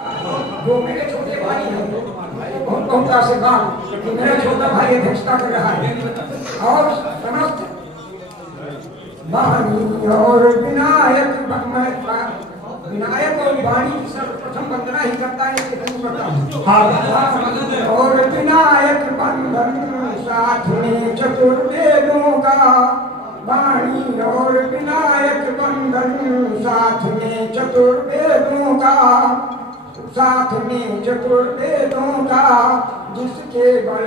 जो मेरे छोटे भाई हैं बहुत बहुत आशीर्वाद कि मेरा छोटा भाई अध्यक्षता कर रहा है और समस्त वाणी और विनायक विनायक और वाणी की सर्वप्रथम वंदना ही करता है कि शुरू करता हूँ। और विनायक बंधन साथ में चतुर्वेदों का, वाणी और विनायक बंधन साथ में चतुर्वेदों का, साथ में चतुर्वेदों का, जिसके बल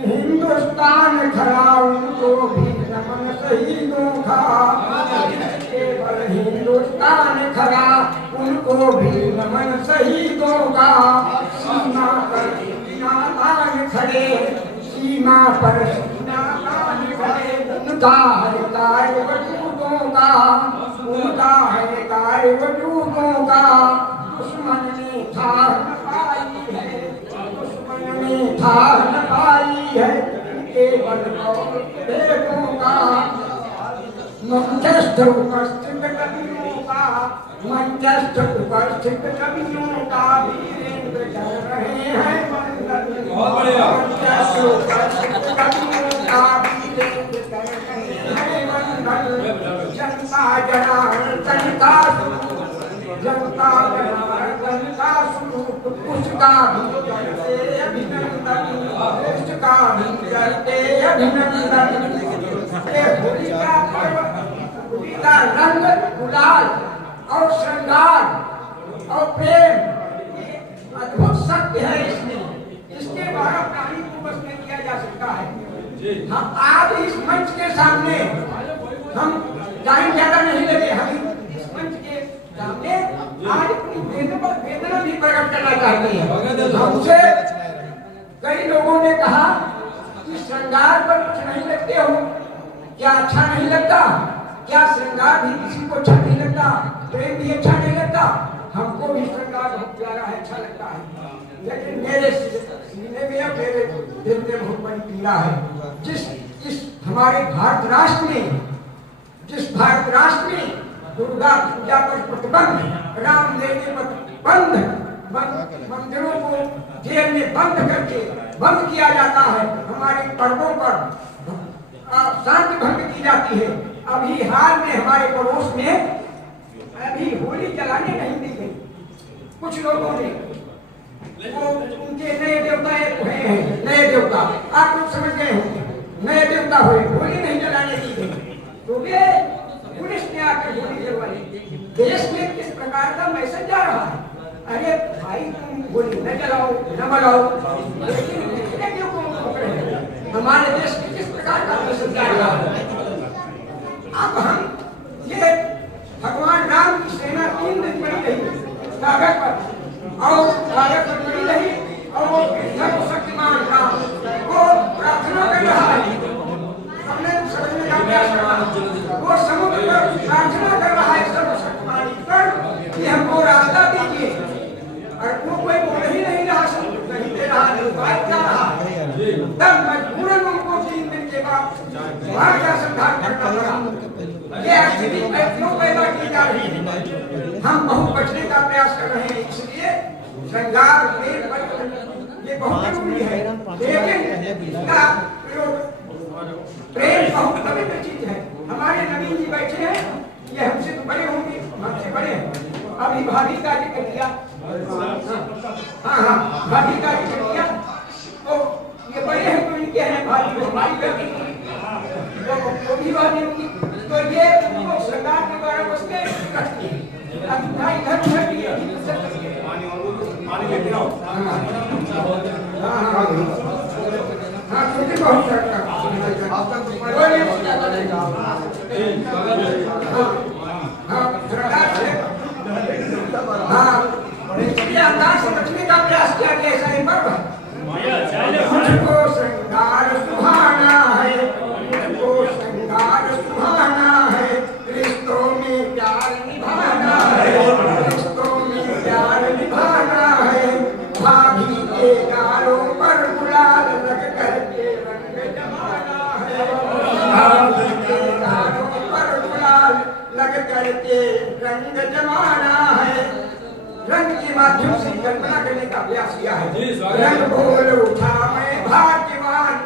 हिंदुस्तान खड़ा उनको भी नमन शहीदों का, जिसके बल हिंदुस्तान खड़ा उनको भी नमन शहीदों का। सीमा पर सीना तान खड़े, सीमा पर सीना तान खड़े, उनका है कार्य वजूदों का, उनका है कार्य वजूदों का। दुश्मन ने ठार न पाई है, दुश्मन ने ठार न पाई है, इनके बलवेदों का। मंचस्थ उपस्थित कवियों का, मंचस्थ उपस्थित कवियों का वीरेंद्र कर रहे हैं वंदन। मंचस्थ उपस्थित कवियों का वीरेंद्र कर रहे हैं वंदन। जनता जनार्दन का जनता जनार्दन का स्वरूप, उसका भी करते अभिनंदन, उसका भी करते अभिनंदन। होली का पर्व, होली का रंग गुलाल और श्रृंगार और प्रेम अद्भुत सत्य है इसमें, इसके द्वारा प्राणी को बस नहीं किया जा सकता है। हम आज इस मंच के सामने हम टाइम ज्यादा नहीं लगे, हम इस मंच के सामने आज अपनी वेदना भी प्रकट करना चाहते हैं। हमसे कई लोगों ने कहा कि श्रृंगार पर कुछ नहीं लगते हो, क्या अच्छा नहीं लगता? क्या श्रृंगार भी किसी को अच्छा नहीं लगता? प्रेम भी अच्छा नहीं लगता? हमको भी श्रृंगार बहुत प्यारा है, अच्छा लगता है, लेकिन मेरे सीने में या मेरे दिल में बहुत बड़ी पीड़ा है। जिस हमारे भारत राष्ट्र में, जिस भारत राष्ट्र में दुर्गा पूजा पर प्रतिबंध, रामदेव के प्रतिबंध, मंदिरों को जेल में बंद करके बंद किया जाता है, हमारे पर्वों पर शांति भंग की जाती है। अभी हाल में हमारे पड़ोस में अभी होली जलाने नहीं दी गई, कुछ लोगों ने वो उनके नए देवता हैं, नए देवता आप लोग समझ गए होंगे, नए देवता हुए, होली नहीं जलाने दी गई, तो वे पुलिस ने आकर होली जलवाई। देश में किस प्रकार का मैसेज जा रहा है? अरे भाई तुम होली न जलाओ न मनाओ, लेकिन क्यों हमारे देश में किस प्रकार का मैसेज जा रहा है? अब हम ये भगवान राम की सेना 3 दिन पड़ी रही कागज पर, और कागज पर पड़ी रही, और वो सर्वशक्तिमान राम वो प्रार्थना कर रहा है, हमने समझने का प्रयास करा, वो समुद्र पर प्रार्थना कर रहा है सर्वशक्तिमान ईश्वर कि हमको रास्ता दीजिए, और वो कोई बोल ही नहीं रहा, समुद्र नहीं दे रहा, नहीं बात कर रहा, तब मजबूरन उनको 3 दिन के बाद वहां का संधान करना पड़ा। ये स्थिति क्यों पैदा की जा रही है? हम बहुत बचने का प्रयास कर रहे हैं, इसलिए श्रृंगार ये बहुत जरूरी है, लेकिन इसका प्रेम बहुत पवित्र चीज है। हमारे नवीन जी बैठे हैं, ये हमसे तो बड़े होंगे, हमसे बड़े हैं, अभी भाभी का जिक्र किया, हाँ भाभी का जिक्र किया, तो ये बड़े हैं तो इनके हैं भाभी, हमारी बेटी वो भी भाभी होगी, तो ये उनको श्रृंगार के द्वारा उसके रखती है। अब भाई घर उधर भी हाँ छोटे बहुत अंदाज से बचने का प्रयास किया कि ऐसा ही पर्व मुझको श्रृंगार सुहाना है, मुझको श्रृंगार सुहाना है, रिश्तों में प्यार निभाना है, रिश्तों में प्यार निभाना है। भाभी के गालों पर गुलाल लग करके रंग जमाना है, भाभी के गालों पर गुलाल लग करके रंग जमाना है। रंग के माध्यम से कल्पना करने का अभ्यास किया है। रंग बोल उठा मैं भाग्यवान,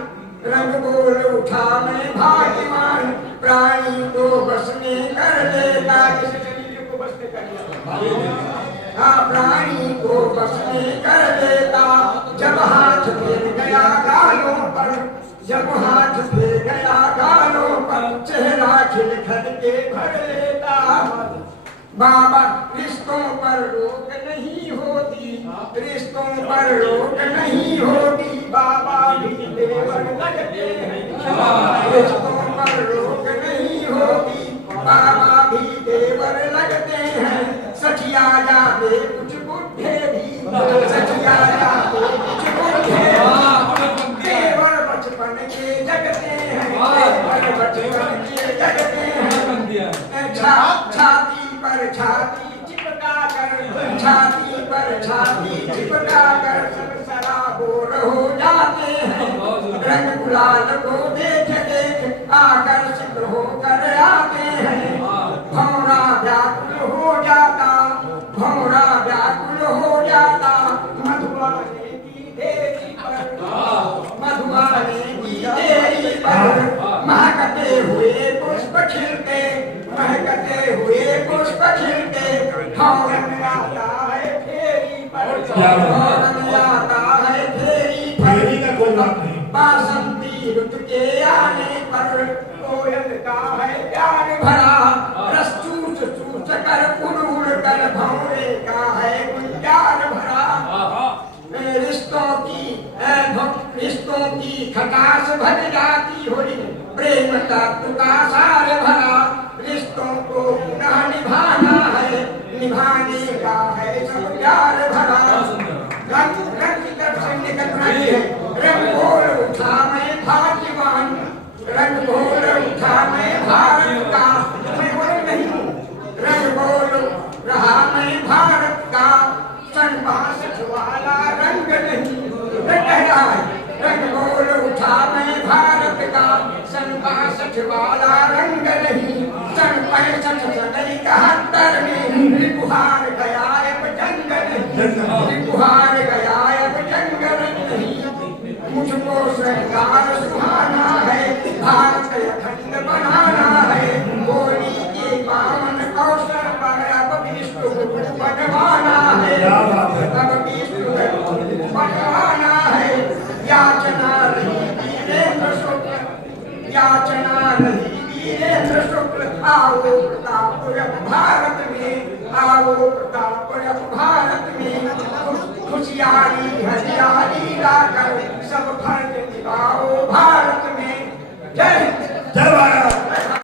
रंग बोल उठा मैं भाग्यवान, प्राणी को बस में कर देता, किसी शरीर को बस में कर देता, हाँ प्राणी को बस में कर देता। जब हाथ फिर गया गालों पर, जब हाथ फिर गया गालों पर, चेहरा खिल खिल के भर लेता। बाबा रिश्तों पर रोक नहीं होती, रिश्तों पर रोक नहीं होती, बाबा भी देवर लगते हैं। रिश्तों पर रोक नहीं होती, बाबा भी देवर लगते हैं। सखिया जाते कुछ बुढ़े भी, सखिया जाते कुछ बुढ़े भी, देवर बचपन के जगते हैं, देवर बचपन के जगते हैं। छाती पर छाती चिपका कर, छाती पर छाती चिपका कर सब सराबोर हो जाते हैं। रंग गुलाल को देख देख आकर्षित होकर आते हैं। भौरा व्याकुल हो जाता, भौरा व्याकुल हो जाता, मधुआने की देरी पर, मधुआने की देरी पर, महकते हुए पुष्प खिलते, महकते हुए पुष्प खिलते, हौरन आता है फेरी पर, हौरन आता है फेरी पर। बासंती रुत के आने पर कोयल का है प्यार भरा, रस चूस चूस कर उड़ उड़ कर भौरे का है प्यार भरा। रिश्तों की खटास भर जाती हो, प्रेम तत्व का सार भरा। रिश्तों को पुनः निभाना है, निभाने का है सब प्यार भरा। रंग की तरफ से निकलना है। रंग बोल उठा मैं भाग्यवान, रंग बोल उठा मैं भारत का, मैं बोल नहीं हूँ, रंग बोल रहा मैं भारत का, सन 62 वाला रंग नहीं, कह रहा है। रंग बोल उठा मैं भारत का, सन 62 वाला रंग नहीं, सन 65 71 में रिपुहार गया अब जंगल नहीं, रिपुहार गया अब जंगल नहीं। मुझको श्रृंगार सुहाना है, भारत अखंड बनाना है, बोली के पावन अवसर पर अब विष्णु बनवाना है, अब विष्णु बनवाना है। याचना रही वीरेंद्र शुक्ल, याचना रही वीरेंद्र शुक्ल, आओ प्रतापपुरम भारत में, आओ प्रतापपुरम भारत में। खुशियारी हरियाली लाकर सब फर्ज निभाओ भारत में। जय जय भारत।